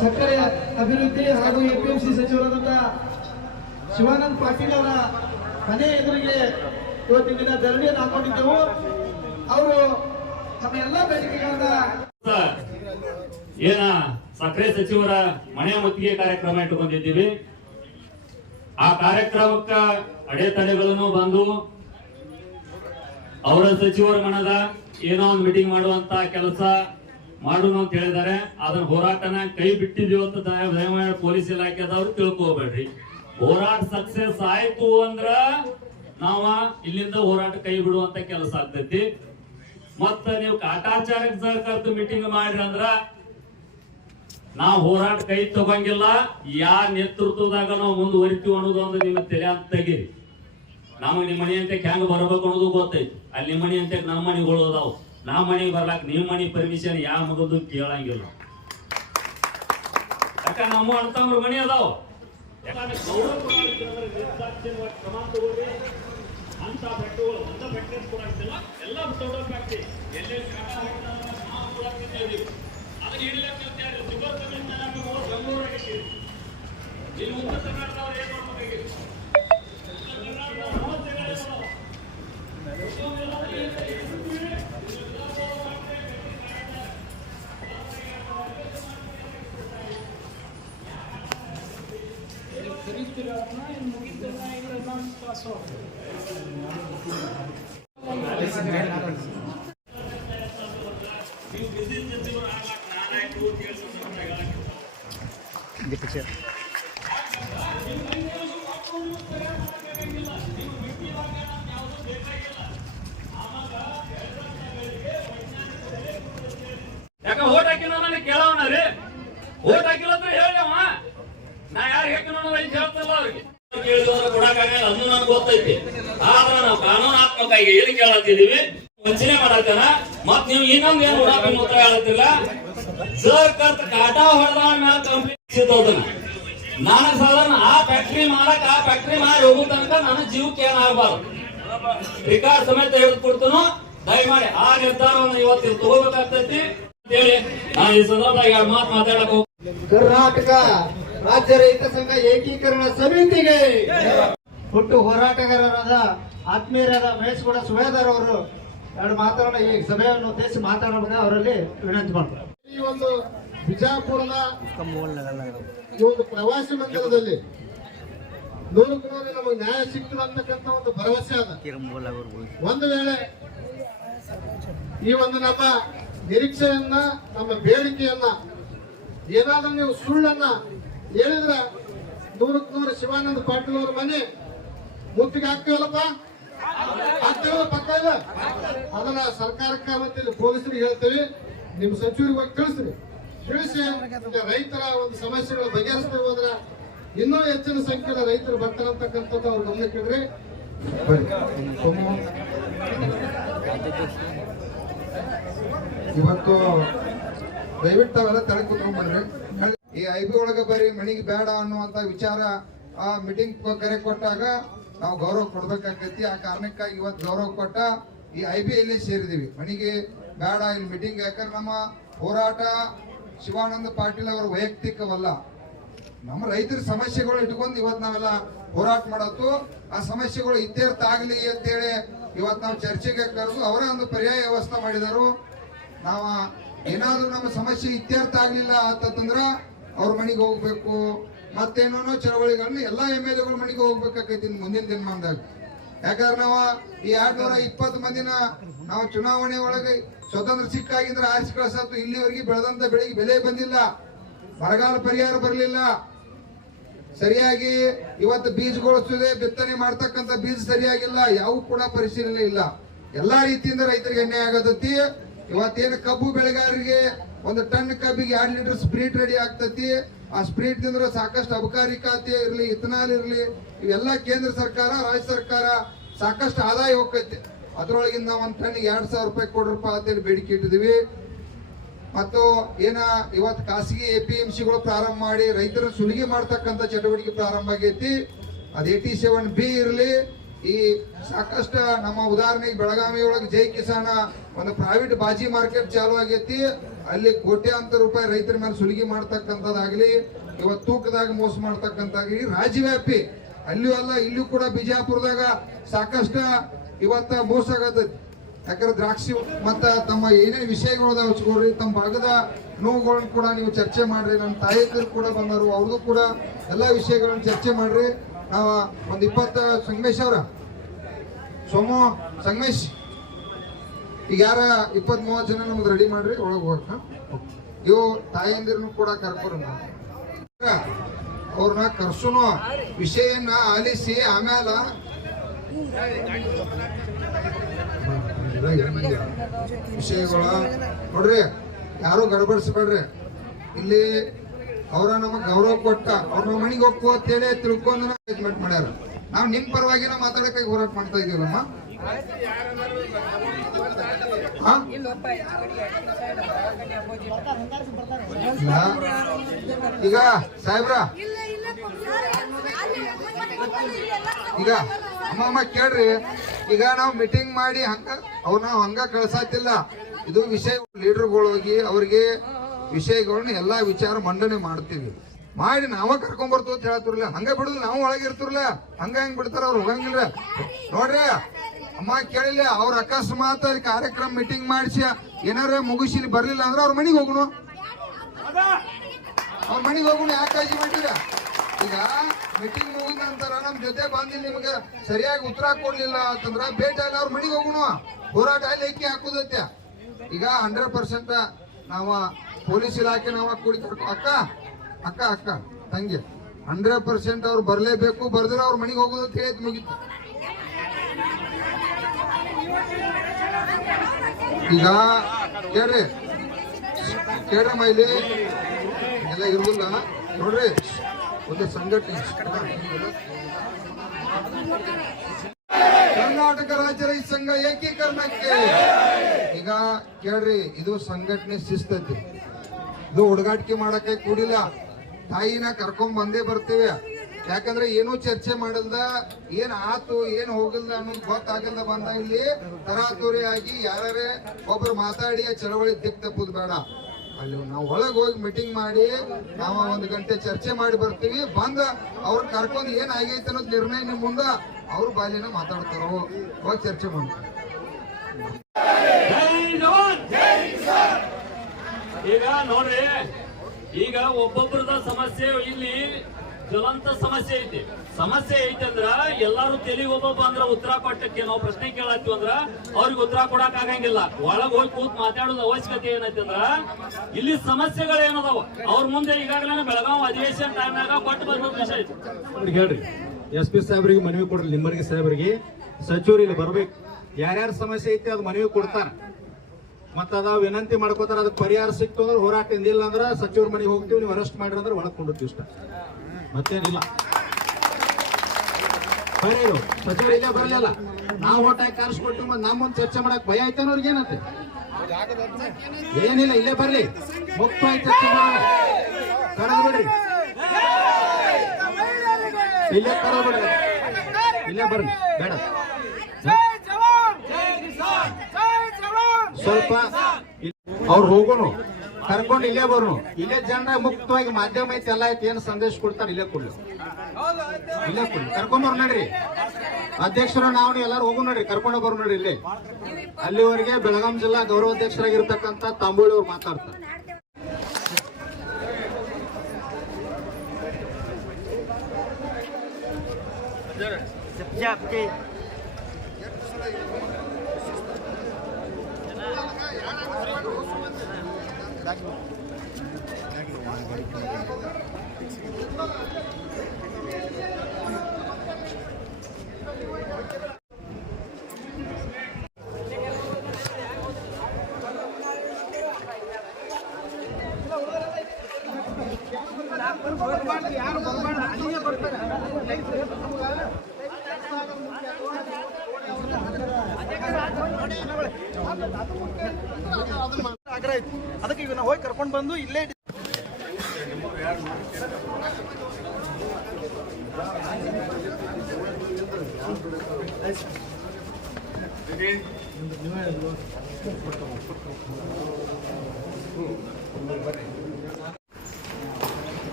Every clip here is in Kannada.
ಸಕ್ಕರೆ ಅಭಿವೃದ್ಧಿ ಹಾಗೂ ಎಪಿಎಂಸಿ ಸಚಿವರಾದಂತಹ ಶಿವಾನಂದ ಪಾಟೀಲ್ ಅವರ ಮನೆ ಎದುರಿಗೆ ಇವತ್ತಿನ ದಿನ ಧರಣಿಯನ್ನು ಹಾಕೊಂಡಿದ್ದೆವು. ಅವರು ತಮ್ಮ ಎಲ್ಲಾ ಬೇಡಿಕೆಗಳನ್ನ ಏನ ಸಕ್ಕರೆ ಸಚಿವರ ಮನೆ ಮುತ್ತಿಗೆ ಕಾರ್ಯಕ್ರಮ ಇಟ್ಟುಕೊಂಡಿದ್ದೀವಿ. ಆ ಕಾರ್ಯಕ್ರಮಕ್ಕ ಅಡೆತಡೆಗಳನ್ನು ಬಂದು ಅವರ ಸಚಿವರ ಮನದ ಏನೋ ಒಂದು ಮೀಟಿಂಗ್ ಮಾಡುವಂತ ಕೆಲಸ ಮಾಡೋಣ ಅಂತ ಹೇಳಿದ್ದಾರೆ. ಅದನ್ನ ಹೋರಾಟನ ಕೈ ಬಿಟ್ಟಿದೀವಿ ಅಂತ ದಯಮಾಡಿ ಪೊಲೀಸ್ ಇಲಾಖೆದವ್ರು ತಿಳ್ಕೋಬೇಡ್ರಿ. ಹೋರಾಟ ಸಕ್ಸೆಸ್ ಆಯ್ತು ಅಂದ್ರ ನಾವ ಇಲ್ಲಿಂದ ಹೋರಾಟ ಕೈ ಬಿಡುವಂತ ಕೆಲಸ ಆಗ್ತೈತಿ. ಮತ್ತ ನೀವು ಕಾಟಾಚಾರಕ್ಕೆ ಕರೆದು ಮೀಟಿಂಗ್ ಮಾಡ್ರಿ ಅಂದ್ರ ನಾವು ಹೋರಾಟ ಕೈ ತಗೊಂಗಿಲ್ಲ. ಯಾರ ನೇತೃತ್ವದಾಗ ನಾವು ಮುಂದುವರಿತೀವಿ ಅನ್ನೋದು ಒಂದು ನಿಮ್ಮ ತಲೆ ಅಂತ ತೆಗೀರಿ. ನಮಗ್ ನಿಮ್ಮ ಮನಿ ಅಂತ ಹೆಂಗ್ ಬರ್ಬೇಕು ಅನ್ನೋದು ಗೊತ್ತೈತಿ. ಅಲ್ಲಿ ನಿಮ್ಮ ಮನಿ ಅಂತ ನಮ್ಮ ಮನಿಗಳು ಅದಾವು. ನಮ್ಮ ಮನೆಗೆ ಬರ್ಲಾಕ ನಿಮ್ಮ ಮನಿ ಪರ್ಮಿಷನ್ ಯಾವ ಮಗದು ಕೇಳಂಗಿಲ್ಲ. ಯಾಕ ನಮ್ಮ ಅಣ್ತಮ್ರ ಮನಿ ಅದಾವ. ಕ್ರಮ ತಗೊಳ್ಳಿ. ಅಂತ ಫ್ಯಾಕ್ಟ್ರಿಗಳು ಒಂದ ಫ್ಯಾಕ್ಟ್ರಿ ಕೊಡಾಕ್ತಿಲ್ಲ, ಎಲ್ಲ ದೊಡ್ಡ ಫ್ಯಾಕ್ಟ್ರಿ ಎಲ್ಲೆಲ್ಲಿ ಅದನ್ನ ಹಿಡಿಲಕ್ಕೆ ಶುಗರ್ ಬೆಂಗಳೂರಾಗ ಇಲ್ಲಿ ಉತ್ತರ ಕರ್ನಾಟಕದವ್ರು ಏನ್ ಮಾಡ್ಬೇಕಾಗಿತ್ತು? ಯಾಕ ಓಟ್ ಹಾಕಿಲ್ಲ ನನಗೆ ಕೇಳವನ ರೀ. ಓಟ್ ಹಾಕಿಲ್ಲ ಅಂದ್ರೆ ಹೇಳವ ನಾ ಯಾರು ಹಾಕಿನ ಹೇಳ್ತಲ್ಲ ಅವ್ರಿಗೆ ಕೇಳಿದವ್ರ ಕೊಡಕ್ಕಾಗಲ್ಲ ಅದು ನನ್ಗೆ ಗೊತ್ತೈತಿ. ಆದ್ರ ನಾವು ಕಾನೂನಾತ್ಮಕವಾಗಿ ಏನು ಕೇಳತ್ತಿದೀವಿ, ವಂಚನೆ ಮಾಡತ್ತಾನ. ಮತ್ ನೀವು ಇನ್ನೊಂದು ಏನು ಉಡಾಪಿ ಮೂತ್ರ ಹೇಳತ್ತಿಲ್ಲ. ಸರ್ಕರ್ತ ಕಾಟಾ ಹೊಡೆದ ಮೇಲೆ ಕಂಪ್ಲೀಟ್ ಸಿದ್ದೋದನ್ನ ನನಗ್ ಸಾಧಾರಣ ಆ ಫ್ಯಾಕ್ಟ್ರಿ ಮಾಡಕ್ ಆ ಫ್ಯಾಕ್ಟ್ರಿ ಮಾಡಿ ಹೋಗೋ ತನಕ ನನ್ನ ಜೀವಕ್ಕೆ ಏನಾಗಬಾರ್ದು. ರಿಕಾರ್ಡ್ ಸಮೇತ ಹೇಳ್ಕೊಡ್ತನು. ದಯಮಾಡಿ ಆ ನಿರ್ಧಾರವನ್ನು ಇವತ್ತು ತಗೋಬೇಕಾಗ್ತೈತಿ ಅಂತೇಳಿ ನಾನು ಈ ಸಂದರ್ಭದಾಗ ಎರಡು ಮಾತು ಮಾತಾಡಕ್ ಕರ್ನಾಟಕ ರಾಜ್ಯ ರೈತ ಸಂಘ ಏಕೀಕರಣ ಸಮಿತಿಗೆ ಹುಟ್ಟು ಹೋರಾಟಗಾರರಾದ ಆತ್ಮೀಯರಾದ ಮಹೇಶ್ಗೌಡ ಸುಬೇದಾರ್ ಅವರು ಎರಡು ಮಾತುಗಳನ್ನ ಈ ಸಭೆಯನ್ನು ಉದ್ದೇಶಿಸಿ ಮಾತಾಡೋಣ ಅವರಲ್ಲಿ ವಿನಂತಿ ಮಾಡ್ತಾರೆ. ಈ ಒಂದು ಬಿಜಾಪುರದ ಈ ಒಂದು ಪ್ರವಾಸಿ ಮಂದಿರದಲ್ಲಿ ನೂರಕ್ಕೆ ನೂರು ನಮಗೆ ನ್ಯಾಯ ಸಿಗ್ತದೆ ಅಂತಕ್ಕಂಥ ಒಂದು ಭರವಸೆ ಅದ. ಒಂದು ವೇಳೆ ಈ ಒಂದು ನಮ್ಮ ನಿರೀಕ್ಷೆಯನ್ನ ನಮ್ಮ ಬೇಡಿಕೆಯನ್ನ ಏನಾದ್ರೂ ನೀವು ಸುಳ್ಳನ್ನ ಹೇಳಿದ್ರ ನೂರಕ್ಕೆ ನೂರು ಶಿವಾನಂದ ಪಾಟೀಲ್ ಅವ್ರ ಮನೆ ಮುತ್ತಿಗೆ ಹಾಕ್ತೀವಲ್ಲಪ್ಪ, ಹಾಕ್ತೇವಲ್ಲ ಪಕ್ಕ ಇಲ್ಲ. ಅದನ್ನ ಸರ್ಕಾರಕ್ಕೆ ಮತ್ತೆ ಪೊಲೀಸರಿಗೆ ಹೇಳ್ತೇವೆ, ನಿಮ್ಮ ಸಚಿವರಿಗೆ ಹೋಗಿ ತಿಳಿಸ್ರಿ. ತಿಳಿಸಿ ರೈತರ ಒಂದು ಸಮಸ್ಯೆಗಳು ಬಗೆಹರಿಸ್ತಾ ಹೋದ್ರ ಇನ್ನೂ ಹೆಚ್ಚಿನ ಸಂಖ್ಯೆಯ ರೈತರು ಬರ್ತಾರಂತಕ್ಕಂಥದ್ದು ಅವ್ರ ಗಮನಕ್ಕಿಡ್ರಿ. ಇವತ್ತು ದಯವಿಟ್ಟು ಅವೆಲ್ಲ ತಲೆ ಕುತ್ಕೊಂಡ್ಬಿಡ್ರಿ. ಈ ಐಬಿ ಒಳಗೆ ಬರೀ ಮಣಿಗೆ ಬೇಡ ಅನ್ನುವಂತ ವಿಚಾರ ಆ ಮೀಟಿಂಗ್ ಕರೆ ಕೊಟ್ಟಾಗ ನಾವು ಗೌರವ ಕೊಡ್ಬೇಕಾಗ್ತೈತಿ. ಆ ಕಾರಣಕ್ಕಾಗಿ ಇವತ್ತು ಗೌರವ ಕೊಟ್ಟ ಈ ಐಬಿ ಯಲ್ಲಿ ಸೇರಿದೀವಿ. ಮಣಿಗೆ ಬೇಡ ಇಲ್ಲಿ ಮೀಟಿಂಗ್. ಯಾಕಂದ್ರೆ ನಮ್ಮ ಹೋರಾಟ ಶಿವಾನಂದ ಪಾಟೀಲ್ ಅವರ ವೈಯಕ್ತಿಕವಲ್ಲ, ನಮ್ಮ ರೈತರ ಸಮಸ್ಯೆಗಳು ಇಟ್ಕೊಂಡು ಇವತ್ತು ನಾವೆಲ್ಲ ಹೋರಾಟ ಮಾಡೋದು. ಆ ಸಮಸ್ಯೆಗಳು ಇತ್ಯರ್ಥ ಆಗ್ಲಿ ಅಂತೇಳಿ ಇವತ್ತು ನಾವು ಚರ್ಚೆಗೆ ಕರೆದು ಅವರ ಒಂದು ಪರ್ಯಾಯ ವ್ಯವಸ್ಥೆ ಮಾಡಿದರು. ನಾವು ಏನಾದ್ರೂ ನಮ್ಮ ಸಮಸ್ಯೆ ಇತ್ಯರ್ಥ ಆಗ್ಲಿಲ್ಲ ಅಂತಂದ್ರ ಅವ್ರ ಮನೆಗೆ ಹೋಗ್ಬೇಕು. ಮತ್ತೇನೋ ಚಳವಳಿಗಳನ್ನ ಎಲ್ಲಾ MLA ಗಳ ಮನೆಗೆ ಹೋಗ್ಬೇಕಾಗೈತಿ ಮುಂದಿನ ದಿನಮಾನದಾಗ. ಯಾಕಂದ್ರೆ ನಾವು ಈ 220 ಮಂದಿನ ನಾವು ಚುನಾವಣೆ ಒಳಗೆ ಸ್ವತಂತ್ರ ಸಿಕ್ಕಾಗಿದ್ರೆ ಆರಿಸಿ ಕಳಿಸತ್ತು. ಇಲ್ಲಿವರೆಗೆ ಬೆಳೆದಂತ ಬೆಳೆಗೆ ಬೆಲೆ ಬಂದಿಲ್ಲ, ಬರಗಾಲ ಪರಿಹಾರ ಬರಲಿಲ್ಲ, ಸರಿಯಾಗಿ ಇವತ್ತು ಬೀಜಗೊಳಿಸುವುದೇ ಬಿತ್ತನೆ ಮಾಡ್ತಕ್ಕಂಥ ಬೀಜ ಸರಿಯಾಗಿಲ್ಲ, ಯಾವ ಕೂಡ ಪರಿಶೀಲನೆ ಇಲ್ಲ. ಎಲ್ಲಾ ರೀತಿಯಿಂದ ರೈತರಿಗೆ ಅನ್ಯಾಯ ಆಗತೈತಿ. ಇವತ್ತೇನು ಕಬ್ಬು ಬೆಳೆಗಾರರಿಗೆ ಒಂದು ಟನ್ ಕಬ್ಬಿಗೆ 2 ಲೀಟರ್ ಸ್ಪ್ರೀಟ್ ರೆಡಿ ಆಗ್ತತಿ. ಆ ಸ್ಪ್ರೀಟ್ ತಿಂದ್ರೆ ಸಾಕಷ್ಟು ಅಬಕಾರಿ ಖಾತೆ ಇರಲಿ, ಇಥನಾಲ್ ಇರಲಿ, ಇವೆಲ್ಲ ಕೇಂದ್ರ ಸರ್ಕಾರ ರಾಜ್ಯ ಸರ್ಕಾರ ಸಾಕಷ್ಟು ಆದಾಯ ಹೋಗ್ತೈತಿ. ಅದ್ರೊಳಗಿಂದ ಒಂದು ಟನ್ನಿಗೆ 2,000 ರೂಪಾಯಿ ಕೊಡ್ರಪ್ಪ ಅಂತೇಳಿ ಬೇಡಿಕೆ ಇಟ್ಟಿದ್ವಿ. ಮತ್ತು ಏನ ಇವತ್ತು ಖಾಸಗಿ APMCಗಳು ಪ್ರಾರಂಭ ಮಾಡಿ ರೈತರ ಸುಲಿಗೆ ಮಾಡ್ತಕ್ಕಂಥ ಚಟುವಟಿಕೆ ಪ್ರಾರಂಭ ಆಗೈತಿ. ಅದು 87B ಇರಲಿ, ಈ ಸಾಕಷ್ಟು ನಮ್ಮ ಉದಾಹರಣೆಗೆ ಬೆಳಗಾವಿ ಒಳಗೆ ಜೈ ಕಿಸಾನ ಒಂದು ಪ್ರೈವೇಟ್ ಬಾಜಿ ಮಾರ್ಕೆಟ್ ಚಾಲು ಆಗೈತಿ. ಅಲ್ಲಿ ಕೋಟ್ಯಾಂತರ ರೂಪಾಯಿ ರೈತರ ಮೇಲೆ ಸುಲಿಗೆ ಮಾಡ್ತಕ್ಕಂಥದ್ದಾಗ್ಲಿ, ಇವತ್ತು ತೂಕದಾಗ ಮೋಸ ಮಾಡ್ತಕ್ಕಂಥಾಗ್ಲಿ ರಾಜ್ಯವ್ಯಾಪಿ ಅಲ್ಲಿಯೂ ಅಲ್ಲ ಇಲ್ಲೂ ಕೂಡ ಬಿಜಾಪುರದಾಗ ಸಾಕಷ್ಟು ಇವತ್ತ ಮೋಸ ಆಗತೈತಿ. ಯಾಕಂದ್ರೆ ದ್ರಾಕ್ಷಿ ಮತ್ತ ತಮ್ಮ ಏನೇನು ವಿಷಯಗಳು ಹಚ್ಕೊಡ್ರಿ, ತಮ್ಮ ಭಾಗದ ನೋವುಗಳನ್ನ ಕೂಡ ನೀವು ಚರ್ಚೆ ಮಾಡ್ರಿ. ನಮ್ಮ ತಾಯಕರು ಕೂಡ ಬಂದರು, ಅವ್ರದ್ದು ಕೂಡ ಎಲ್ಲಾ ವಿಷಯಗಳನ್ನ ಚರ್ಚೆ ಮಾಡ್ರಿ. ನಾವು ಒಂದು 20 ಸಂಗಮೇಶ್ ಅವರ ಸೋಮು ಸಂಗಮೇಶ್ ಈಗ ಯಾರ 20-30 ಜನ ನಮ್ಗೆ ರೆಡಿ ಮಾಡ್ರಿ, ಒಳಗೆ ಹೋಗಕ್ಕ. ಇವು ತಾಯಂದಿರನ್ನು ಕೂಡ ಕರ್ಕೊರ, ಅವ್ರನ್ನ ಕರ್ಸುನು ವಿಷಯನ ಆಲಿಸಿ ಆಮ್ಯಾಲ ವಿಷಯಗಳ ನೋಡ್ರಿ, ಯಾರು ಗಡಬಡಿಸ್ಬೇಡ್ರಿ. ಇಲ್ಲಿ ಅವರ ನಮಗ್ ಗೌರವ ಕೊಟ್ಟ ಅವ್ರ ನಮ್ಮ ಮನೆಗೆ ಹೋಗ್ಕೋ ಅಂತೇಳಿ ತಿಳ್ಕೊಂಡು ಅರೇಂಜ್ಮೆಂಟ್ ಮಾಡ್ಯಾರ. ನಾವು ನಿಮ್ ಪರವಾಗಿನ ಮಾತಾಡಕ್ಕೆ ಹೋರಾಟ ಮಾಡ್ತಾ ಇದೀವಮ್ಮ. ಈಗ ಸಾಹೇಬ್ರ, ಈಗ ಅಮ್ಮ ಕೇಳ್ರಿ, ಈಗ ನಾವು ಮೀಟಿಂಗ್ ಮಾಡಿ ಅವ್ರನ್ನ ಹಂಗ ಕಳ್ಸಾತಿಲ್ಲ. ಇದು ವಿಷಯ ಲೀಡರ್ಗಳು ಹೋಗಿ ಅವ್ರಿಗೆ ವಿಷಯಗಳನ್ನ ಎಲ್ಲಾ ವಿಚಾರ ಮಂಡನೆ ಮಾಡ್ತೀವಿ, ಮಾಡಿ ನಾವ ಕರ್ಕೊಂಡ್ ಬರ್ತೀವಿ ಅಂತ ಹೇಳ್ತಿರ್ಲಿಲ್ಲ. ಹಂಗ ಬಿಡುದು ನಾವು ಒಳಗಿರ್ತಿರ್ಲಿಲ್ಲ, ಹಂಗ ಹೆಂಗ್ ಬಿಡ್ತಾರ ಅವ್ರು ಹೋಗಂಗಿಲ್ಲ. ನೋಡ್ರಿ ಅಮ್ಮ ಕೇಳಿಲ್ಲ, ಅವ್ರ ಅಕಸ್ಮಾತ್ ಕಾರ್ಯಕ್ರಮ ಮೀಟಿಂಗ್ ಮಾಡಿಸಿ ಏನಾರ ಮುಗಿಸಿ ಬರ್ಲಿಲ್ಲ ಅಂದ್ರೆ ಅವ್ರ ಮನೆಗೆ ಹೋಗುಣ, ಅವ್ರ ಮನೆಗೆ ಹೋಗುಣ. ಯಾಕೆ ಕಾಳಜಿ ಮಾಡಿರ? ಈಗ ಮೀಟಿಂಗ್ ಮುಗಿದ ನಂತರ ನಮ್ ಜೊತೆ ಬಂದಿ ನಿಮ್ಗೆ ಸರಿಯಾಗಿ ಉತ್ತರ ಕೊಡ್ಲಿಲ್ಲ ಅಂತಂದ್ರ ಭೇಟಿ ಆಗಿ ಅವ್ರ ಮನೆಗೆ ಹೋಗುಣ, ಹೋರಾಟ ಅಲ್ಲಿ ಐಕಿ ಹಾಕುದೈತೆ. ಈಗ 100% ನಾವ ಪೊಲೀಸ್ ಇಲಾಖೆ ನಾವ ಕೂಡಿ ಅಕ್ಕ ಅಕ್ಕ ಅಕ್ಕ ತಂಗಿ 100% ಅವ್ರು ಬರ್ಲೇಬೇಕು, ಬರ್ದ್ರೆ ಅವ್ರ ಮನೆಗೆ ಹೋಗುದು ಅಂತ ಹೇಳಿದ್ ಮುಗಿತು. ಈಗ ಕೇಳ್ರಿ ಮೈಲಿ ಎಲ್ಲ ಇರುದಿಲ್ಲ ನೋಡ್ರಿ, ಒಂದು ಸಂಘಟನೆ ಕರ್ನಾಟಕ ರಾಜ್ಯ ರೈತ ಸಂಘ ಏಕೀಕರಣಕ್ಕೆ. ಈಗ ಕೇಳ್ರಿ, ಇದು ಸಂಘಟನೆ ಶಿಸ್ತೈತಿ, ಇದು ಹುಡುಗಾಟಿಕೆ ಮಾಡಕ್ಕೆ ಕೂಡಿಲ್ಲ. ತಾಯಿನ ಕರ್ಕೊಂಡ್ ಬಂದೇ ಬರ್ತೀವಿ. ಯಾಕಂದ್ರೆ ಏನೂ ಚರ್ಚೆ ಮಾಡಲ್ದ, ಏನ್ ಆತು ಏನ್ ಹೋಗಲ್ದ ಅನ್ನೋದು ಗೊತ್ತಾಗಲ್ದ ಬಂದ ಇಲ್ಲಿ ತರಾತುರಿ ಆಗಿ ಯಾರೇ ಒಬ್ರು ಮಾತಾಡಿ ಚಳವಳಿ ದಿಕ್ ತಪ್ಪುದು ಬೇಡ. ಅಲ್ಲಿ ನಾವು ಒಳಗೆ ಹೋಗಿ ಮೀಟಿಂಗ್ ಮಾಡಿ ನಾವು 1 ಗಂಟೆ ಚರ್ಚೆ ಮಾಡಿ ಬರ್ತೀವಿ. ಬಂದ ಅವ್ರ ಕರ್ಕೊಂಡು ಏನ್ ಆಗೈತೆ ಅನ್ನೋದು ನಿರ್ಣಯ ನಿಮ್ ಮುಂದ ಅವ್ರ ಬಾಲಿನ ಮಾತಾಡ್ತಾರೋ, ಹೋಗಿ ಚರ್ಚೆ ಮಾಡ್ತಾರೆ. ಈಗ ನೋಡ್ರಿ, ಈಗ ಒಬ್ಬೊಬ್ಬರದ ಸಮಸ್ಯೆ ಇಲ್ಲಿ ಜ್ವಲಂತ ಸಮಸ್ಯೆ ಐತಿ. ಸಮಸ್ಯೆ ಐತಿ ಅಂದ್ರ ಎಲ್ಲಾರು ತಲೆ ಒಬ್ಬೊಬ್ಬ ಅಂದ್ರ ಉತ್ತರ ಕೊಟ್ಟಕ್ಕೆ ನಾವು ಪ್ರಶ್ನೆ ಕೇಳತ್ತೀವಿ ಅಂದ್ರ ಅವ್ರಿಗೆ ಉತ್ತರ ಕೊಡಕ್ ಆಗಂಗಿಲ್ಲ. ಒಳಗ್ ಹೋಗಿ ಕೂತ್ ಮಾತಾಡೋದು ಅವಶ್ಯಕತೆ ಏನೈತಿ ಅಂದ್ರ ಇಲ್ಲಿ ಸಮಸ್ಯೆಗಳು ಏನದಾವ ಅವ್ರ ಮುಂದೆ ಈಗಾಗಲೇ ಬೆಳಗಾವಿ ಅಧಿವೇಶನ ಟೈಮ್ನಾಗ ಕೊಟ್ಟು ಬಂದ ವಿಷಯ ಐತಿ. ಹೇಳ್ರಿ, SP ಸಾಹೇಬ್ರಿಗೆ ಮನವಿ ಕೊಡ್ರಿ, ನಿಮ್ಮರಿಗೆ ಸಾಹೇಬ್ರಿಗೆ ಸಚಿವರು ಇಲ್ಲಿ ಬರ್ಬೇಕು. ಯಾರ್ಯಾರ ಸಮಸ್ಯೆ ಐತಿ ಅದು ಮನವಿ ಕೊಡ್ತಾರ, ಮತ್ತ ಅದ ವಿನಂತಿ ಮಾಡ್ಕೋತಾರ. ಅದಕ್ಕೆ ಪರಿಹಾರ ಸಿಕ್ತು ಅಂದ್ರೆ ಹೋರಾಟ ಇಂದಿಲ್ಲ ಅಂದ್ರ ಸಚಿವರ ಮನೆಗೆ ಹೋಗ್ತೀವಿ, ನೀವು ಅರೆಸ್ಟ್ ಮಾಡ್ರಿ ಅಂದ್ರೆ ಒಳಗ್ ಕೊಂಡಿರ್ತೀವಿ ಇಷ್ಟ, ಮತ್ತೇನಿಲ್ಲ. ಬರೀ ಸಚಿವರು ಇಲ್ಲೇ ಬರಲಿಲ್ಲ, ನಾವು ಓಟ್ ಹಾಕಿ ಕರ್ಸ್ಕೊಟ್ಟು ನಮ್ಮ ಮುಂದೆ ಚರ್ಚೆ ಮಾಡಕ್ ಭಯ ಐತೇನೋ ಅವ್ರಿಗೆ ಏನಂತೆ? ಏನಿಲ್ಲ, ಇಲ್ಲೇ ಬರ್ಲಿ, ಮುಕ್ತವಾಗಿ ಚರ್ಚೆ ಮಾಡೋಣ. ಕರೆದು ಬಿಡ್ರಿ, ಇಲ್ಲೇ ಕರೆದು ಬಿಡ್ರಿ, ಇಲ್ಲೇ ಬರ್ರಿ, ಬೇಡ ಸ್ವಲ್ಪ ಅವ್ರು ಹೋಗೋನು ಕರ್ಕೊಂಡು ಇಲ್ಲೇ ಬರೋನು. ಇಲ್ಲೇ ಜನ ಮುಕ್ತವಾಗಿ ಮಾಧ್ಯಮ ಐತಿ ಎಲ್ಲ ಐತಿ, ಏನು ಸಂದೇಶ ಕೊಡ್ತಾರೆ ಇಲ್ಲೇ ಕೊಡ್ಲಿ, ಇಲ್ಲೇ ಕೊಡ್ಲಿ, ಕರ್ಕೊಂಡ್ ಬರ್ ನೋಡ್ರಿ. ಅಧ್ಯಕ್ಷರು ನಾವು ಎಲ್ಲಾರು ಹೋಗೋ ನೋಡ್ರಿ, ಕರ್ಕೊಂಡು ಬರೋ ನೋಡ್ರಿ ಇಲ್ಲೇ. ಅಲ್ಲಿವರೆಗೆ ಬೆಳಗಾಂ ಜಿಲ್ಲಾ ಗೌರವಾಧ್ಯಕ್ಷರಾಗಿರ್ತಕ್ಕಂಥ ತಾಂಬೋಳಿ ಅವ್ರು ಮಾತಾಡ್ತಾರೆ. ಅದಕ್ಕೆ ಈಗ ನಾವು ಹೋಗಿ ಕರ್ಕೊಂಡು ಬಂದು ಇಲ್ಲೇ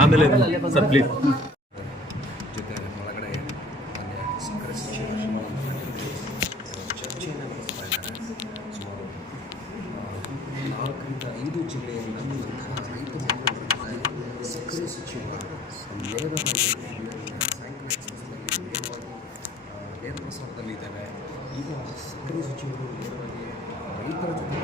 ಆಮೇಲೆ ಸರ್ ಪ್ಲೀಸ್ ಜೊತೆ ಒಳಗಡೆ ಮಾನ್ಯ ಸಕ್ಕರೆ ಸಚಿವರು ಚರ್ಚೆಯನ್ನು ನಡೆಸ್ತಾ ಇದ್ದಾರೆ. ಸುಮಾರು 4 ರಿಂದ 5 ಜಿಲ್ಲೆಯಿಂದ ಬಂದಂತಹ ರೈತ ಮುಖಂಡರು ಸಕ್ಕರೆ ಸಚಿವರು ನೇರವಾಗಿ ಸಾಯಂಕಾಲ ನೇರ ಪ್ರಸಾರದಲ್ಲಿದ್ದಾರೆ. ಈಗ ಸಕ್ಕರೆ ಸಚಿವರು ನೇರವಾಗಿ ರೈತರ ಜೊತೆ